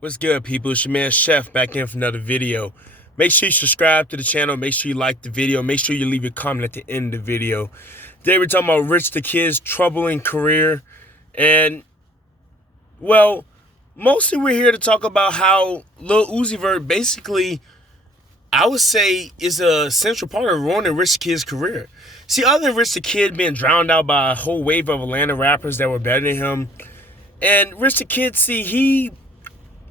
What's good, people? It's your man Chef back in for another video. Make sure you subscribe to the channel. Make sure you like the video. Make sure you leave a comment at the end of the video. Today we're talking about Rich the Kid's troubling career. And, well, mostly we're here to talk about how Lil Uzi Vert basically, I would say, is a central part of ruining Rich the Kid's career. See, other than Rich the Kid being drowned out by a whole wave of Atlanta rappers that were better than him, and Rich the Kid, see,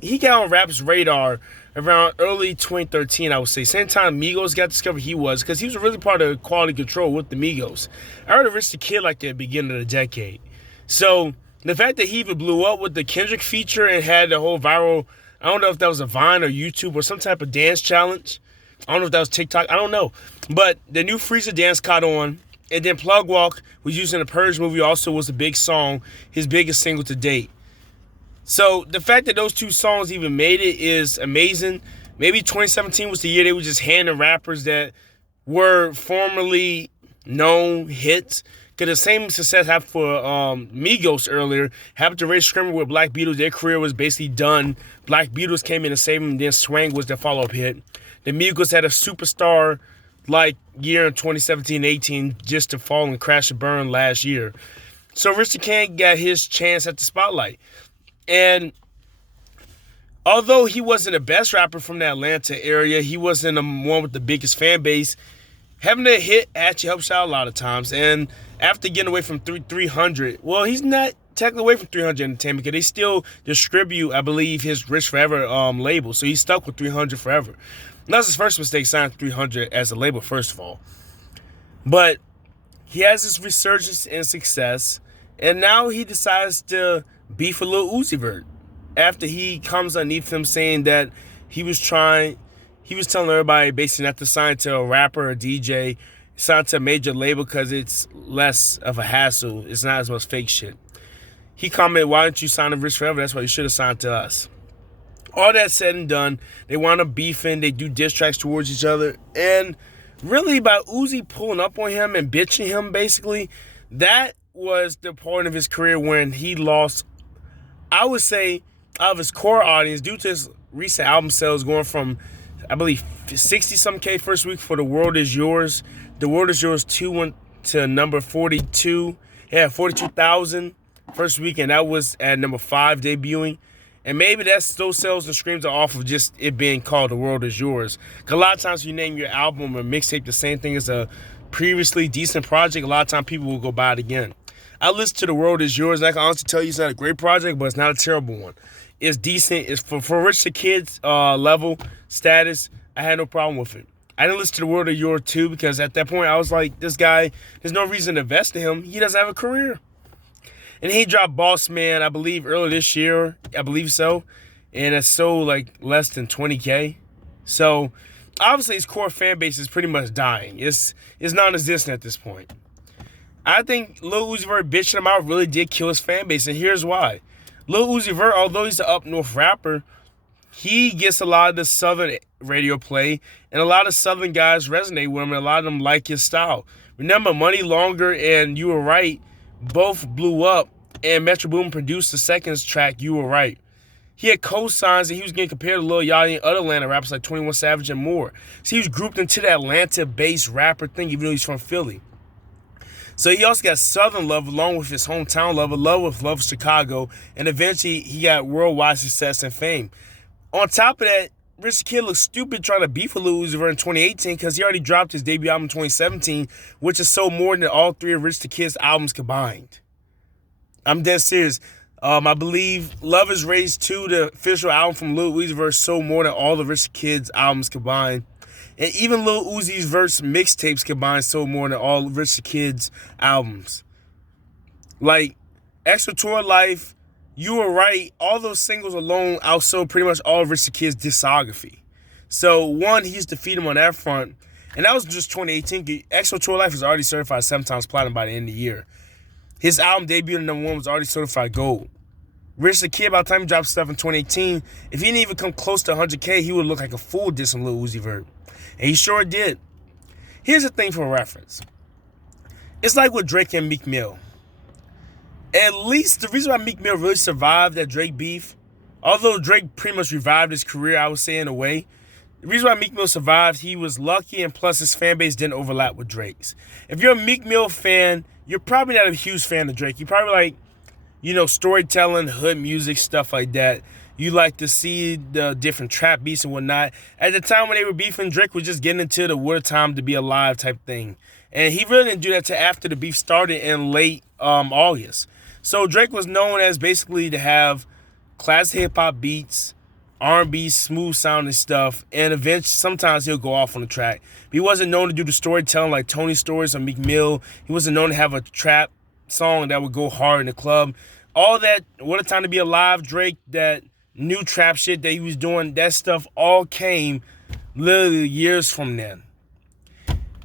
he got on rap's radar around early 2013, I would say. Same time Migos got discovered, he was, because he was really part of Quality Control with the Migos. I heard of Rich the Kid like the beginning of the decade. So the fact that he even blew up with the Kendrick feature and had the whole viral, I don't know if that was a Vine or YouTube or some type of dance challenge. I don't know if that was TikTok. I don't know. But the new Freezer dance caught on. And then Plug Walk was used in the Purge movie, also was a big song, his biggest single to date. So the fact that those two songs even made it is amazing. Maybe 2017 was the year they were just handing rappers that were formerly known hits. Because the same success happened for Migos earlier. Happened to Ray Screamer with Black Beatles. Their career was basically done. Black Beatles came in to save them, then Swang was their follow-up hit. The Migos had a superstar like year in 2017-18 just to fall and crash and burn last year. So Rich the Kid got his chance at the spotlight. And although he wasn't the best rapper from the Atlanta area, he wasn't the one with the biggest fan base, having a hit actually helps out a lot of times. And after getting away from 300, well, he's not technically away from 300 Entertainment because they still distribute, I believe, his Rich Forever label. So he's stuck with 300 forever. And that's his first mistake, signing 300 as a label, first of all. But he has this resurgence in success, and now he decides to beef with Lil Uzi Vert after he comes underneath him saying that he was telling everybody basically not to sign to a rapper or DJ, sign to a major label because it's less of a hassle. It's not as much fake shit. He commented, "Why didn't you sign to Rich Forever? That's why you should have signed to us." All that said and done, they wound up beefing. They do diss tracks towards each other. And really, by Uzi pulling up on him and bitching him, basically, that was the point of his career when he lost, I would say, out of his core audience, due to his recent album sales going from, I believe, 60-some K first week for The World Is Yours. The World Is Yours 2 went to number 42. Yeah, 42,000 first week, and that was at number 5 debuting. And maybe those sales and streams are off of just it being called The World Is Yours. Because a lot of times you name your album or mixtape the same thing as a previously decent project, a lot of times people will go buy it again. I listened to The World Is Yours. I can honestly tell you it's not a great project, but it's not a terrible one. It's decent. It's for Rich the Kid's level, status, I had no problem with it. I didn't listen to The World Is Yours too because at that point I was like, this guy, there's no reason to invest in him. He doesn't have a career. And he dropped Boss Man, I believe, earlier this year. I believe so. And it's sold like less than 20K. So obviously his core fan base is pretty much dying. It's non-existent at this point. I think Lil Uzi Vert bitching him out really did kill his fan base, and here's why. Lil Uzi Vert, although he's an up-north rapper, he gets a lot of the Southern radio play, and a lot of Southern guys resonate with him, and a lot of them like his style. Remember, Money Longer and You Were Right both blew up, and Metro Boomin produced the second track, You Were Right. He had cosigns, and he was getting compared to Lil Yachty and other Atlanta rappers like 21 Savage and more. So he was grouped into the Atlanta-based rapper thing, even though he's from Philly. So he also got Southern love along with his hometown love with Chicago, and eventually he got worldwide success and fame. On top of that, Rich the Kid looked stupid trying to beef with Lil Uzi Vert in 2018 because he already dropped his debut album in 2017, which is sold more than all three of Rich the Kid's albums combined. I'm dead serious. I believe Love Is Raised 2, the official album from Lil Uzi Vert, sold more than all the Rich the Kid's albums combined. And even Lil Uzi's verse mixtapes combined sold more than all Rich the Kid's albums. Like, Extra Tour Life, You Were Right, all those singles alone outsold pretty much all of Rich the Kid's discography. So, one, he's defeated him on that front. And that was just 2018. Extra Tour Life was already certified 7 times platinum by the end of the year. His album debuted at number 1 was already certified gold. Rich the Kid, by the time he dropped stuff in 2018, if he didn't even come close to 100K, he would look like a fool dissing Lil Uzi Vert. And he sure did. Here's the thing for reference. It's like with Drake and Meek Mill. At least the reason why Meek Mill really survived that Drake beef Although Drake pretty much revived his career, I would say, in a way. The reason why Meek Mill survived, he was lucky, and plus his fan base didn't overlap with Drake's. If you're a Meek Mill fan, you're probably not a huge fan of Drake. You probably like, storytelling, hood music, stuff like that. You like to see the different trap beats and whatnot. At the time when they were beefing, Drake was just getting into the "what a time to be alive" type thing. And he really didn't do that till after the beef started in late August. So Drake was known as basically to have classic hip-hop beats, R&B, smooth sounding stuff, and eventually sometimes he'll go off on the track. But he wasn't known to do the storytelling like Tony Stories or Meek Mill. He wasn't known to have a trap song that would go hard in the club. All that, "What a Time to Be Alive," Drake, that new trap shit that he was doing, that stuff all came literally years from then.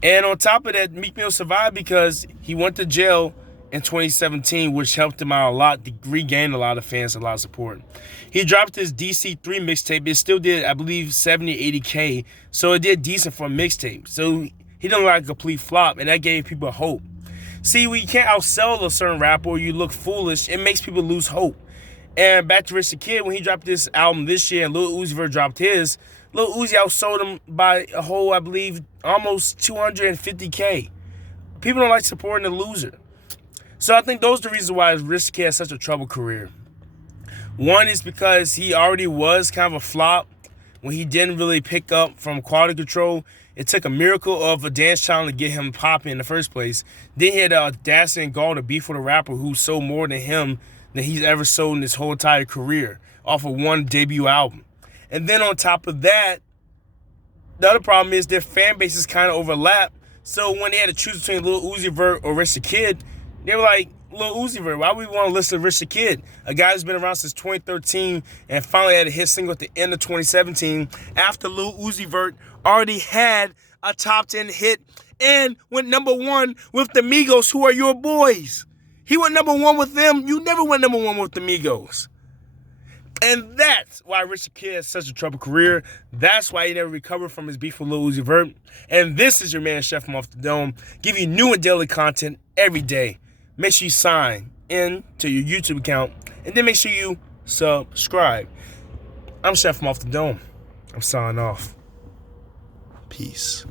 And on top of that, Meek Mill survived because he went to jail in 2017, which helped him out a lot to regain a lot of fans, a lot of support. He dropped his DC3 mixtape. It still did, I believe, 70, 80K. So it did decent for a mixtape. So he didn't look like a complete flop, and that gave people hope. See, when you can't outsell a certain rapper or you look foolish, it makes people lose hope. And back to Rich the Kid, when he dropped this album this year and Lil Uzi Vert dropped his, Lil Uzi outsold him by a whole, I believe, almost 250K. People don't like supporting the loser. So I think those are the reasons why Rich the Kid has such a troubled career. One is because he already was kind of a flop when he didn't really pick up from Quality Control. It took a miracle of a dance challenge to get him popping in the first place. Then he had the audacity and gall to beef with a rapper who sold more than him than he's ever sold in his whole entire career off of one debut album. And then on top of that, the other problem is their fan bases kind of overlap. So when they had to choose between Lil Uzi Vert or Rich the Kid, they were like, Lil Uzi Vert, why would we want to listen to Rich the Kid? A guy who's been around since 2013 and finally had a hit single at the end of 2017 after Lil Uzi Vert already had a top 10 hit and went #1 with the Migos, who are your boys. He went #1 with them. You never went #1 with the Migos. And that's why Rich the Kid has such a troubled career. That's why he never recovered from his beef with Lil Uzi Vert. And this is your man, Chef from Off the Dome, give you new and daily content every day. Make sure you sign in to your YouTube account, and then make sure you subscribe. I'm Chef from Off the Dome. I'm signing off. Peace.